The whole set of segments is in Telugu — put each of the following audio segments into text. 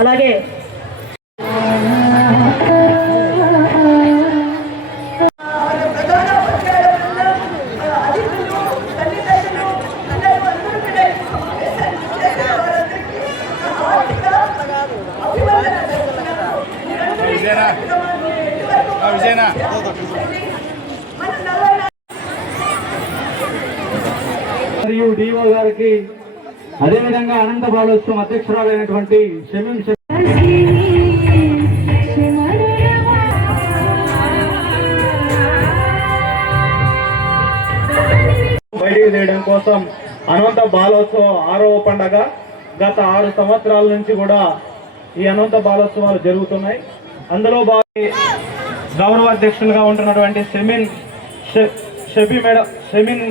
అలాగే మరియు డిఓ గారికి, అదేవిధంగా అనంత బాలోత్సవం అధ్యక్షురాలైనటువంటి షమీన్ బయటికి తీయడం కోసం అనంత బాలోత్సవం 6వ పండగ. గత 6 సంవత్సరాల నుంచి కూడా ఈ అనంత బాలోత్సవాలు జరుగుతున్నాయి. అందులో గౌరవ అధ్యక్షులుగా ఉంటున్నటువంటి షమీన్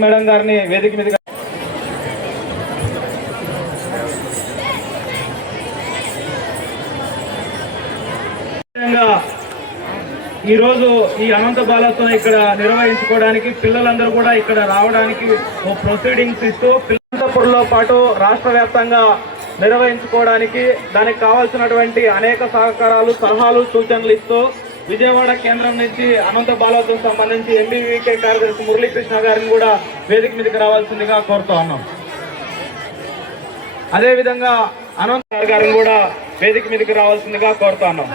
మేడం గారిని వేదిక మీద ఈరోజు ఈ అనంత బాలోత్సవం ఇక్కడ నిర్వహించుకోవడానికి పిల్లలందరూ కూడా ఇక్కడ రావడానికి ప్రొసీడింగ్స్ ఇస్తూ అనంతపురంలో పాటు రాష్ట్ర వ్యాప్తంగా నిర్వహించుకోవడానికి దానికి కావాల్సినటువంటి అనేక సహకారాలు, సలహాలు, సూచనలు ఇస్తూ విజయవాడ కేంద్రం నుంచి అనంత బాలోత్సవం సంబంధించి ఎంబీవీకే కార్యదర్శి మురళీకృష్ణ గారిని కూడా వేదిక మీదకి రావాల్సిందిగా కోరుతా ఉన్నాం. అదేవిధంగా అనంత గారిని కూడా వేదిక మీదకి రావాల్సిందిగా కోరుతా ఉన్నాం.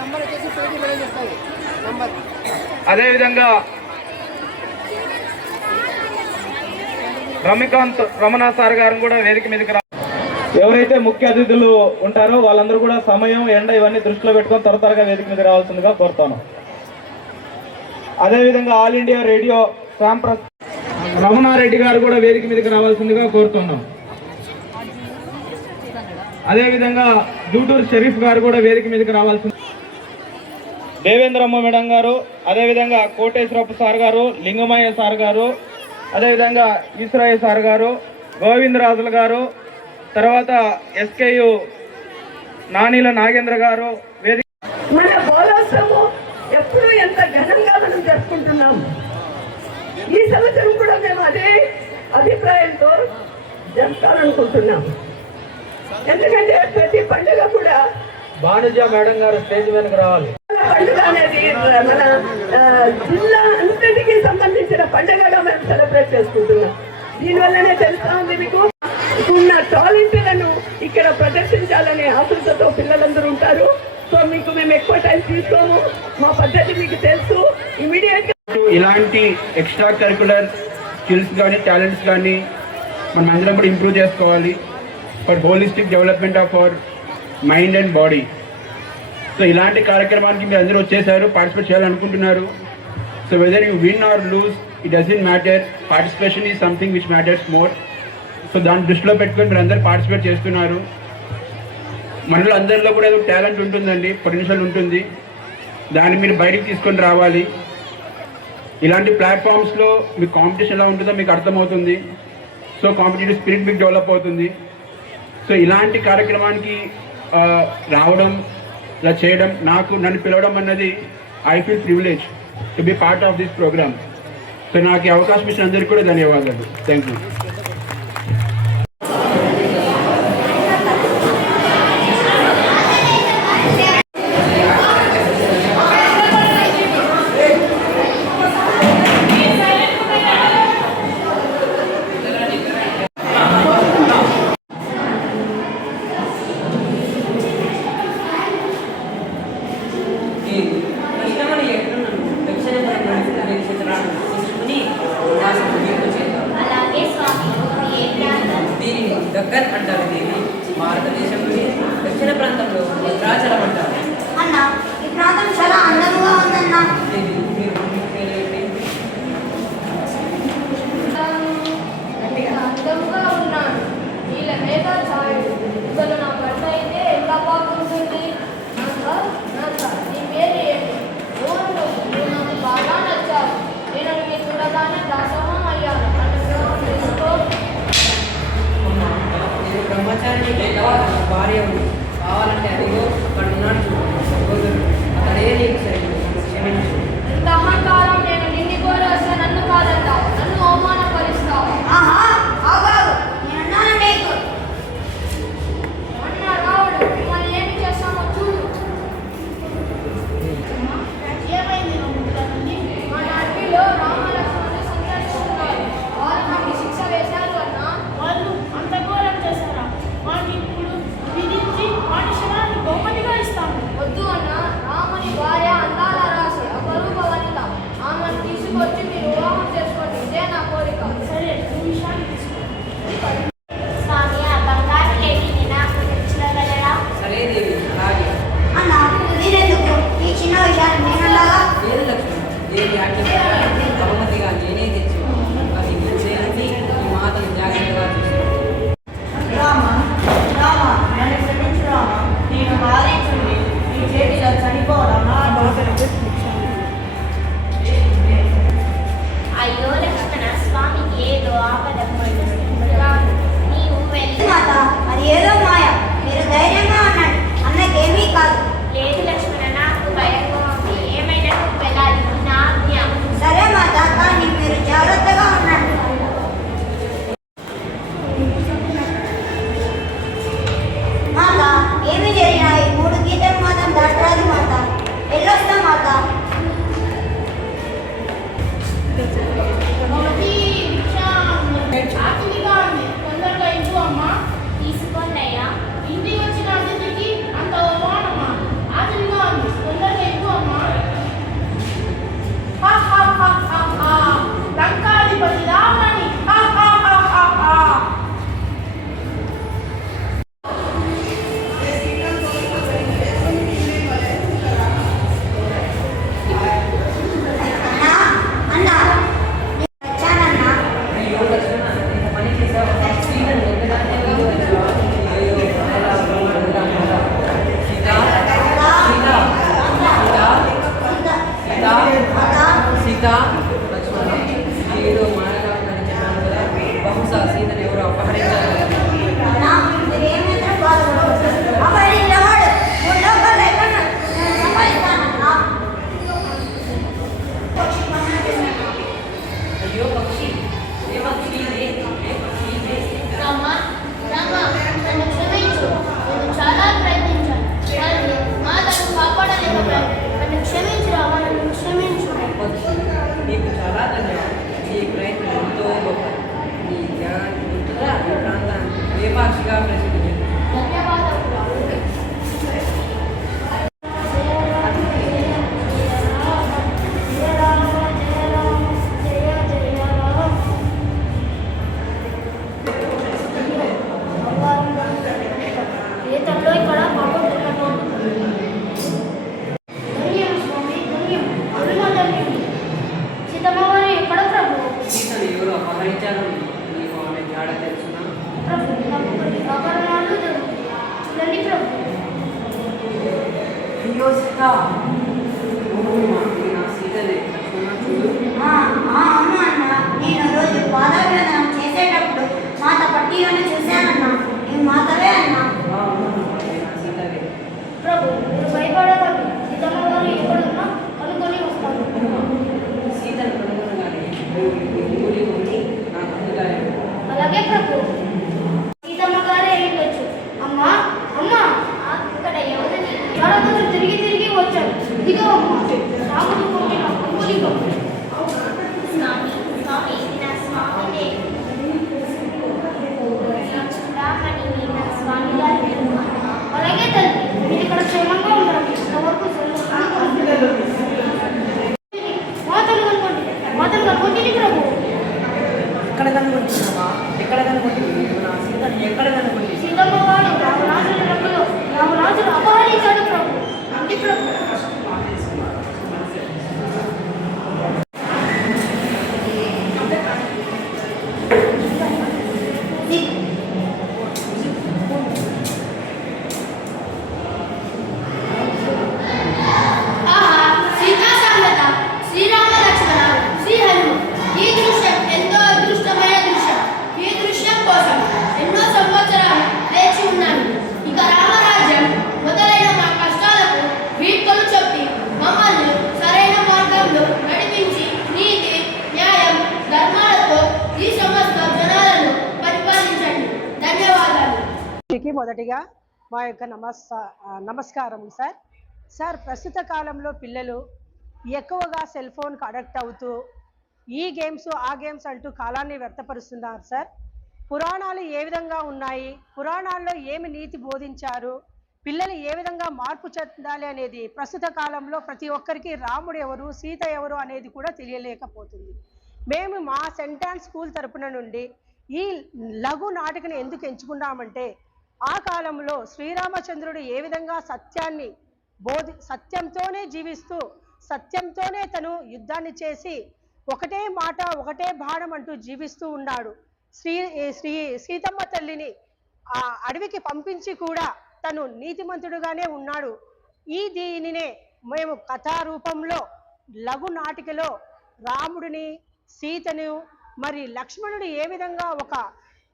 అదేవిధంగా రమికాంత్ రమణ సార్ గారిని కూడా వేదిక మీదకి ఎవరైతే ముఖ్య అతిథులు ఉంటారో వాళ్ళందరూ కూడా సమయం, ఎండ ఇవన్నీ దృష్టిలో పెట్టుకొని త్వరగా వేదిక మీద రావాల్సిందిగా కోరుతాను. అదేవిధంగా ఆల్ ఇండియా రేడియో రమణారెడ్డి గారు కూడా వేదిక మీదకి రావాల్సిందిగా కోరుతున్నాం. అదేవిధంగా జూటూరు షరీఫ్ గారు కూడా వేదిక మీదకి రావాల్సింది. దేవేంద్రమ్మ మేడం గారు, అదేవిధంగా కోటేశ్వరప్ప సార్ గారు, లింగమయ్య సార్ గారు, అదేవిధంగా ఈశ్వరయ్య సార్ గారు, గోవిందరాజుల గారు, తర్వాత ఎస్కేయు నానీల నాగేంద్ర గారు వేదిక. మన బాలోత్సవము ఎప్పుడు ఎంత ఘనంగా మనం జరుపుకుంటున్నాం. ఈ సంవత్సరం కూడా మేము అదే అభిప్రాయంతో జరపాలనుకుంటున్నాం. ఎందుకంటే ప్రతి పండుగ కూడా బాణిజ్య మేడం గారు స్టేజ్ వెనక రావాలి. పండుగ అనేది మన జిల్లా అంతటికి సంబంధించిన పండుగగా మేము సెలబ్రేట్ చేసుకుంటున్నాం. దీనివల్లనే తెలుస్తా ఉంది మీకు ఉన్న టాలెంట్లను ఇక్కడ ప్రదర్శించాలనే ఆతృతతో పిల్లలందరూ ఉంటారు. సో మీకు మేము ఎక్కువ టైం తీసుకోము, మా పద్ధతి మీకు తెలుసు. ఇమీడియట్ ఇలాంటి ఎక్స్ట్రా కరికులర్ స్కిల్స్ కానీ టాలెంట్స్ కానీ మనం అందరం కూడా ఇంప్రూవ్ చేసుకోవాలి for holistic development of our mind and body. So ఇలాంటి కార్యక్రమానికి మీరు అందరూ వచ్చేసారు, పార్టిసిపేట్ చేయాలనుకుంటున్నారు. So whether you win or lose it doesn't matter, participation is something which matters more. So దాన్ని దృష్టిలో పెట్టుకొని మీరు అందరూ పార్టిసిపేట్ చేస్తున్నారు. మనలో అందరిలో కూడా ఏదో టాలెంట్ ఉంటుందండి, పొటెన్షియల్ ఉంటుంది, దాన్ని మీరు బయటికి తీసుకొని రావాలి. ఇలాంటి ప్లాట్ఫామ్స్లో మీకు కాంపిటీషన్ ఎలా ఉంటుందో మీకు అర్థమవుతుంది. సో కాంపిటేటివ్ స్పిరిట్ మీకు డెవలప్ అవుతుంది. సో ఇలాంటి కార్యక్రమానికి రావడం, ఇలా చేయడం, నన్ను పిలవడం అన్నది I feel privilege to be part of this programme. So నాకు ఈ అవకాశం ఇచ్చిన అందరికీ కూడా ధన్యవాదాలు. Thank you. దక్కన్ అంటారు. దీన్ని భారతదేశంలోని దక్షిణ ప్రాంతంలో భద్రాచలం అంటారు. అన్న ఈ ప్రాంతం చాలా అందంగా ఉందన్న. అందంగా ఉన్నాను. వీళ్ళ మీద ఛాయలు ఇతను నా భర్త అయితే ఎంత బాగుంటుంది. నీ పేరు ఏంటి? నువ్వు నాకు బాగా నచ్చావు. నేను నీ చూడగానే దాసోహం అయ్యాను. బ్రహ్మచారిని భార్య ఉంది, కావాలంటే అదిగో అక్కడ ఉన్నాడు, అతడే నీకు క్షమించు. ఇంత అహంకారం, నేను నిన్ను కోరి వస్తే నన్ను కాదంటావు, నన్ను అవమానపరుస్తావు. నేను అన్న రావుడు మిమ్మల్ని ఏమి చేస్తామో చూడు. సీత లక్ష్మణ ఏదో మానవాలని చెప్పాను కదా, బహుశా సీతను ఎవరు అపహరించారు. అన్నా మీరేమైనా బాధపడవద్దు. అపహరించేవాడు మూడు లోకాలు ఎక్కడ నేను సంపాదిస్తానన్నా. అయ్యో పక్షి, ఏ పక్షి ఇది? ఏ పక్షి ఇది? రామ నన్ను క్షమించు. నేను చాలా ప్రయత్నించాను, కానీ మాతను కాపాడలేకపోయాను. నన్ను క్షమించు రామ, నన్ను క్షమించు. పక్షి, నీకు చాలా ధన్యవాదాలు. నీ ప్రయత్నం ఎంతో గొప్ప. నీ జ్ఞానానికి గుర్తుగా ఈ ప్రాంతానికి లేపాక్షిగా ప్రసిద్ధి చెందింది. ధన్యవాదాలు రామ. ఏతంలో ఇక్కడ బాగుంటున్నాను. ధన్యం స్వామి, ధన్యం. అభినందనలు. సీతమ్మవారు ఎక్కడ ప్రభు? సీతను ఎవరు అపహరించారు? నీకు ఆమె జాడ తెలుసునా? ప్రభు నాకు కొన్ని ఆభరణాలు చూడండి ప్రభు. అయ్యో సీత, నా సీతనే లక్ష్మణ చూడు. అవును అన్న, నేను రోజు పాదాభివందనం చేసేటప్పుడు మాత పట్టీలను చూశానన్నా. నీ మాతవే అన్నా. నా సీతవే. ప్రభు మీరు భయపడవద్దు. సీతమ్మవారు ఎక్కడున్నా కనుకొని వస్తాను. సీతను కనుగొనగానే ఊరి ఉండి నాకు ముందుగానే అలాగే ప్రభు. సీతమ్మ గారే వెళ్ళొచ్చు. అమ్మా అమ్మా, ఇక్కడ ఎవరిని చాలా రోజులు తిరిగి తిరిగి వచ్చాను. ఇదిగో అమ్మా, రాముడు కొట్టిన అంగుళికం. స్వామి స్వామి, నా స్వామినే. రామని నా స్వామి గారి. అలాగే తల్లి, మీరు ఇక్కడ క్షేమంగా ఉంటారు. ఇంతవరకు మాతను కనుకోండి, మాతను కనుకోండి ప్రభు. ఎక్కడ కనుగొంటున్నావా? ఎక్కడ కనుగొంటుంది? నా సీతను ఎక్కడ కనుగొంటుంది? సీతమ్మవారు రావణాసుడి రంగులో రావణాసుడు అపహరించాడు ప్రభు. అంది ప్రభు. ఆహా, సీతా సమేత శ్రీరామ లక్ష్మణ శ్రీ హనుమ. ఈ దృశ్యం ఎంతో అదృష్టమైన దృశ్యం. ఈ దృశ్యం కోసం ఎన్నో సంవత్సరాలు వేచి ఉన్నాను. ఇక రామరాజ్యం మొదలైన మా కష్టాలకు వీడ్కోలు చెప్పి మమ్మల్ని సరైన మార్గంలో నడిపించి నీతి న్యాయం ధర్మాలతో ఈ సమస్త జనాలను పరిపాలించండి. ధన్యవాదాలు. మొదటిగా మా యొక్క నమస్కారం సార్. సార్, ప్రస్తుత కాలంలో పిల్లలు ఎక్కువగా సెల్ ఫోన్కి అడక్ట్ అవుతూ ఈ గేమ్స్ ఆ గేమ్స్ అంటూ కాలాన్ని వ్యర్థపరుస్తున్నారు సార్. పురాణాలు ఏ విధంగా ఉన్నాయి, పురాణాల్లో ఏమి నీతి బోధించారు, పిల్లలు ఏ విధంగా మార్పు చెందాలి అనేది ప్రస్తుత కాలంలో ప్రతి ఒక్కరికి రాముడు ఎవరు, సీత ఎవరు అనేది కూడా తెలియలేకపోతుంది. మేము మా సెంట్ ఆన్ స్కూల్ తరపున నుండి ఈ లఘు నాటికను ఎందుకు ఎంచుకున్నామంటే, ఆ కాలంలో శ్రీరామచంద్రుడు ఏ విధంగా సత్యంతోనే జీవిస్తూ సత్యంతోనే తను యుద్ధాన్ని చేసి ఒకటే మాట ఒకటే బాణం అంటూ జీవిస్తూ ఉన్నాడు. సీతమ్మ తల్లిని ఆ అడవికి పంపించి కూడా తను నీతిమంతుడుగానే ఉన్నాడు. దీనినే మేము కథారూపంలో లఘు నాటికలో రాముడిని, సీతను, మరి లక్ష్మణుడు ఏ విధంగా ఒక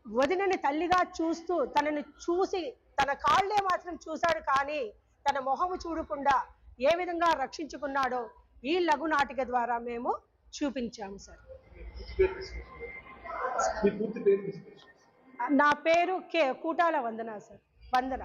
వదినని తల్లిగా చూస్తూ తనని చూసి తన కాళ్ళే మాత్రం చూశాడు, కానీ తన మొహము చూడకుండా ఏ విధంగా రక్షించుకున్నాడో ఈ లఘు నాటిక ద్వారా మేము చూపించాము సార్. నా పేరు కూటాల వందన సార్. వందన.